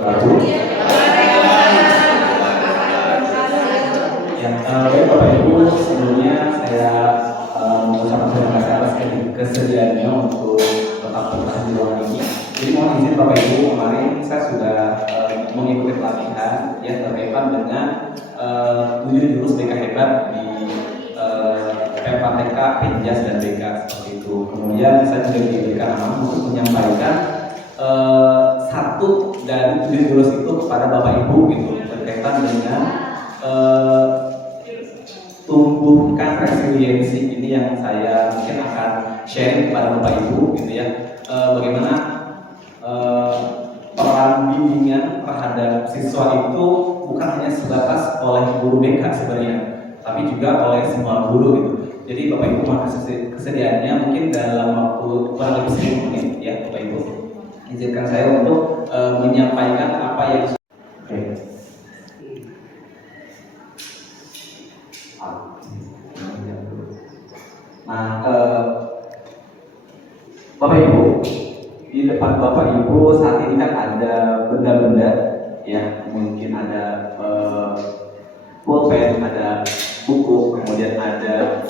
Baik Bapak Ibu, sebelumnya saya mengucapkan terima kasih atas kesediaannya untuk tetap bertahan di ruangan ini. Jadi mohon izin Bapak Ibu, kemarin saya sudah mengikuti pelatihan yang berkaitan dengan 7 jurus BK hebat di PMK, Penjas dan BK seperti itu. Kemudian saya juga diberikan amanah untuk menyampaikan satu dari 7 jurus itu kepada Bapak Ibu gitu, berkaitan dengan tumbuhkan resiliensi ini yang saya mungkin akan sharing kepada Bapak Ibu gitu ya. Bagaimana peran bimbingan terhadap siswa itu bukan hanya sebatas oleh guru BK sebenarnya, tapi juga oleh semua guru gitu. Jadi Bapak Ibu mohon kesediaannya mungkin dalam waktu kurang lebih 10 menit ya Bapak Ibu, izinkan saya untuk menyampaikan apa yang Bapak Ibu, di depan Bapak Ibu saat ini kan ada benda-benda ya, mungkin ada pulpen, ada buku, kemudian ada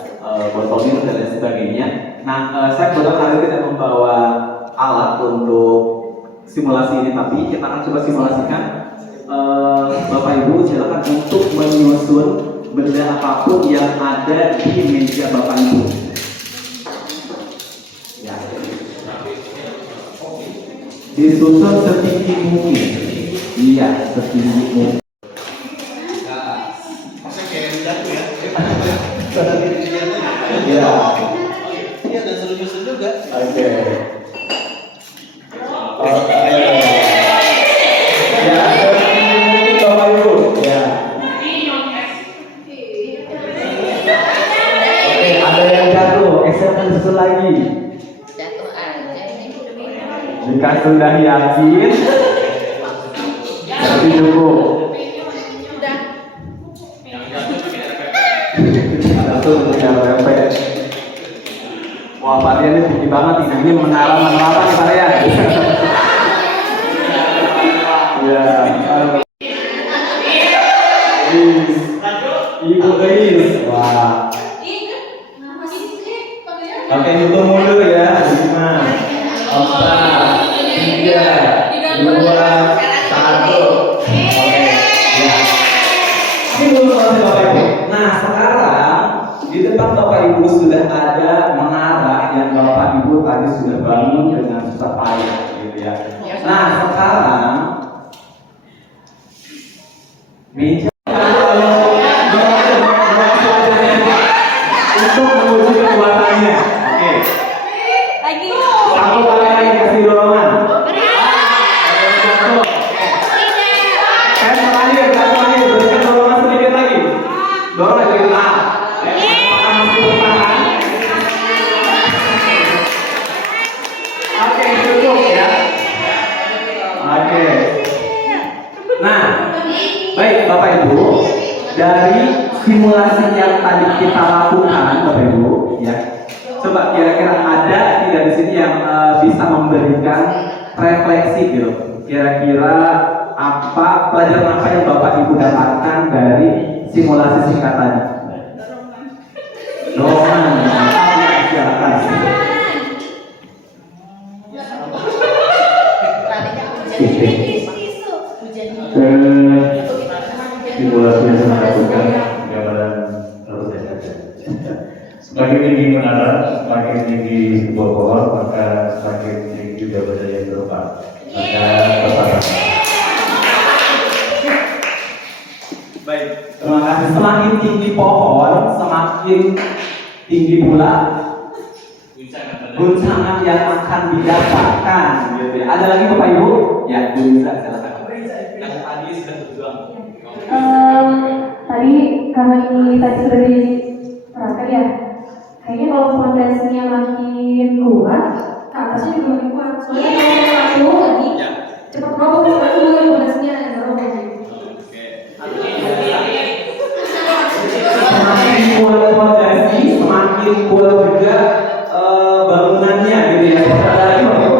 botol minum dan lain sebagainya. Nah, saya kebetulan hari ini tidak membawa alat untuk simulasi ini, tapi kita akan coba simulasikan. Bapak Ibu silakan untuk menyusun benda apapun yang ada di meja Bapak Ibu. Ya. Disusun setinggi mungkin. Iya, setinggi mungkin. Ya. Ini ada seru-seru juga. Oke. Ya, mungkin Bapak Ibu. Ya. Oke, ada yang jatuh. Geserkan susun lagi. Jatuh aja ini. Jika sudah yakin, berarti cukup. Satu untuk yang rempet. Wah, varian ini tinggi banget ini menara varian. Ya. Ibu Is. Wah. Oke, hitung mundur ya. 5, 4, 3, 2, 1. Oke. Ya. Ini belum selesai Bapak Ibu. Nah, sekarang di depan Bapak Ibu sudah ada menara yang Bapak Ibu tadi sudah bangun dengan susah payah gitu ya. Nah, sekarang meja untuk menguji kekuatannya. Oke. Lagi. Satu kali lagi kasih dorongan. Terakhir, berikan dorongan sedikit lagi. Dorong lagi. Nah, apakah masih bertahan? Oke, cukup ya. Oke. Nah, baik Bapak Ibu, dari simulasi yang tadi kita lakukan Bapak Ibu, ya. Coba kira-kira ada tidak di sini yang bisa memberikan refleksi gitu. Kira-kira apa pelajaran apa yang Bapak Ibu dapatkan dari simulasi singkat tadi? Dorongan. Silakan. Simulasi yang saya lakukan gambaran harus saya saja. Semakin tinggi menara, semakin tinggi sebuah pohon, maka semakin tinggi juga benda yang terbang. Maka terpaksa. Baik, terima kasih. Semakin tinggi pohon, semakin tinggi pula guncangan yang akan didapatkan. Gitu ya. Ada lagi Bapak Ibu? Ya, Bu Riza, silakan. Yang tadi sudah berjuang. Tadi karena ini tadi sudah diterapkan ya, kayaknya kalau fondasinya makin kuat, atasnya juga makin kuat. Soalnya kalau tadi cepat roboh, cepat dulu fondasinya ada roboh. Semakin kuat fondasi, semakin kuat juga bangunannya gitu ya. Ada lagi Bapak Ibu?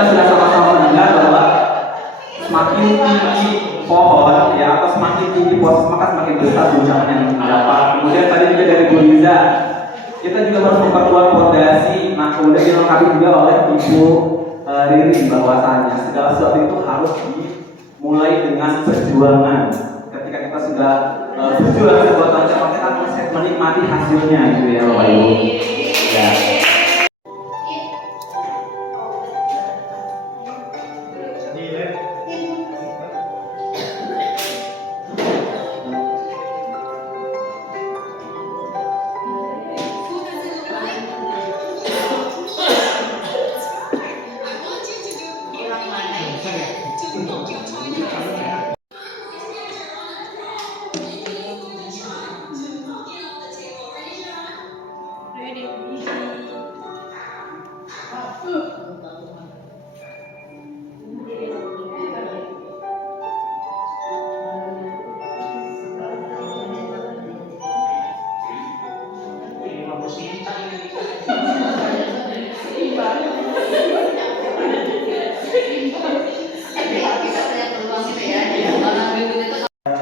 kita sudah sama-sama mendengar bahwa semakin tinggi pohon ya atau semakin tinggi posisi maka semakin besar guncangan yang didapat. Kemudian tadi juga dari Bu Liza, kita juga harus memperkuat fondasi. Nah kemudian dilengkapi juga oleh Ibu Riri bahwasanya segala sesuatu itu harus dimulai dengan perjuangan. Ketika kita sudah berjuang sebuah tantangan, kita harus menikmati hasilnya gitu ya Bapak Ibu. Ya.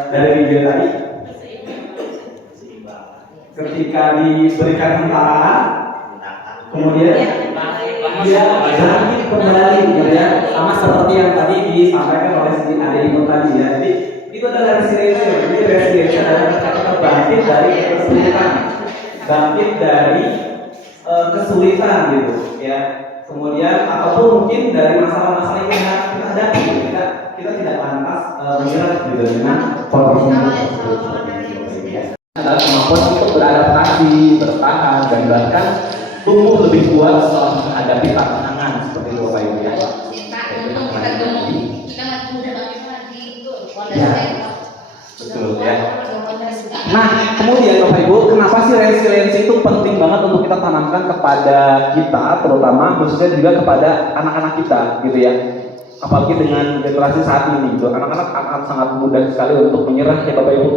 Dari video tadi, ketika diberikan hentakan, kemudian dia bangkit kembali, gitu ya, sama seperti yang tadi disampaikan oleh si adik itu tadi ya. Jadi itu adalah resiliensi. Jadi resiliensi adalah ketika kita bangkit dari kesulitan, bangkit dari kesulitan gitu, ya. Kemudian ataupun mungkin dari masalah-masalah yang kita hadapi, kita tidak lantas menyerah gitu dengan kondisi tersebut. Adalah kemampuan untuk beradaptasi, bertahan, dan bahkan tumbuh lebih kuat setelah menghadapi tantangan seperti itu Bapak Ibu ya. Ya, betul ya. Nah, kemudian Bapak Ibu, kenapa sih resiliensi itu penting banget untuk kita tanamkan kepada kita, terutama khususnya juga kepada anak-anak kita, gitu ya. Apalagi dengan generasi saat ini, gitu. Anak-anak akan sangat mudah sekali untuk menyerah ya Bapak Ibu.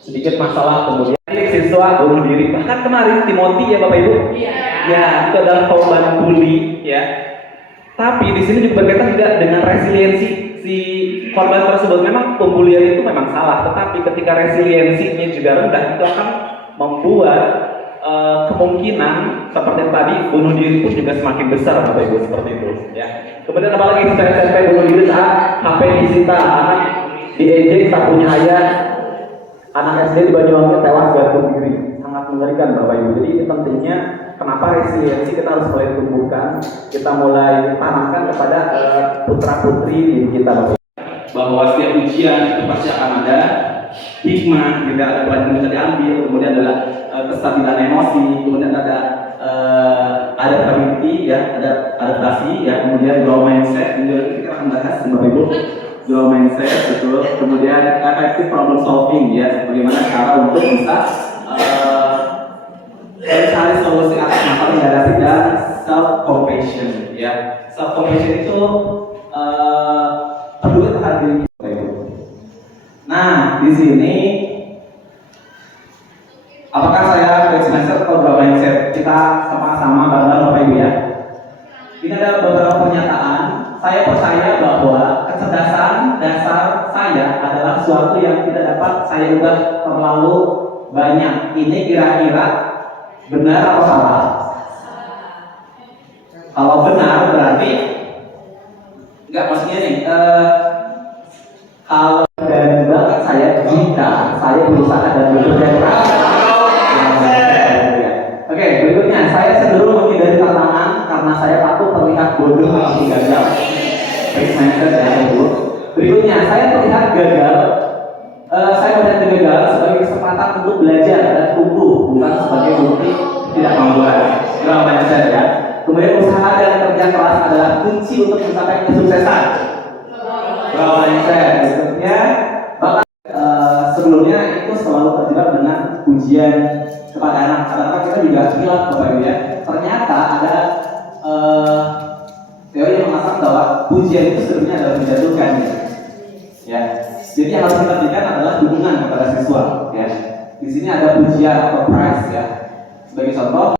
Sedikit masalah kemudian siswa bunuh diri. Bahkan kemarin Timothy ya Bapak Ibu, ya itu adalah korban bully ya. Tapi di sini juga berkaitan juga dengan resiliensi si korban tersebut. Memang pembulian itu memang salah, tetapi ketika resiliensinya juga rendah, itu akan membuat kemungkinan seperti tadi bunuh diri pun juga semakin besar Bapak Ibu seperti itu ya. Kemudian apalagi siswa SMP bunuh diri saat HP disita, anak diejek tak punya ayah, anak SD di Banyuwangi tewas gantung diri. Sangat mengerikan Bapak Ibu. Jadi ini pentingnya kenapa resiliensi kita harus mulai tumbuhkan, kita mulai tanamkan kepada putra putri diri kita Bapak Ibu. Bahwa setiap ujian itu pasti akan ada hikmah, tidak ada pelajaran yang bisa diambil, kemudian adalah kestabilan emosi, kemudian ada adaptability ya, ada adaptasi ya, kemudian growth mindset, kemudian kita akan bahas Bapak Ibu. Growth mindset betul, kemudian effective problem solving ya, bagaimana cara untuk bisa mencari solusi atas masalah yang dihadapi, dan self compassion ya. Self compassion itu peduli terhadap diri kita. Nah di sini apakah saya growth mindset atau growth mindset, kita sama-sama bareng Bapak Ibu ya. Ini ada beberapa pernyataan. Saya percaya bahwa kecerdasan dasar saya adalah sesuatu yang tidak dapat saya ubah terlalu banyak. Ini kira-kira benar atau salah? Kalau benar berarti enggak, maksudnya nih kalau dari bakat saya, jika saya berusaha dan bekerja keras. Oke, berikutnya saya cenderung menghindari tantangan karena saya takut terlihat bodoh atau gagal. Berikutnya, saya terlihat gagal. Saya melihat kegagalan sebagai kesempatan untuk belajar dan tumbuh, bukan sebagai bukti tidak mampuan. Growth mindset ya. Kemudian usaha dan kerja keras adalah kunci untuk mencapai kesuksesan. Growth mindset. Berikutnya, bahkan sebelumnya itu selalu terjebak dengan pujian kepada anak. Karena kita juga bilang Bapak Ibu ya, ternyata ada teori yang mengatakan bahwa pujian itu sebenarnya adalah menjatuhkan ya. Jadi yang harus kita berikan adalah dukungan kepada siswa ya. Di sini ada pujian atau praise ya. Sebagai contoh,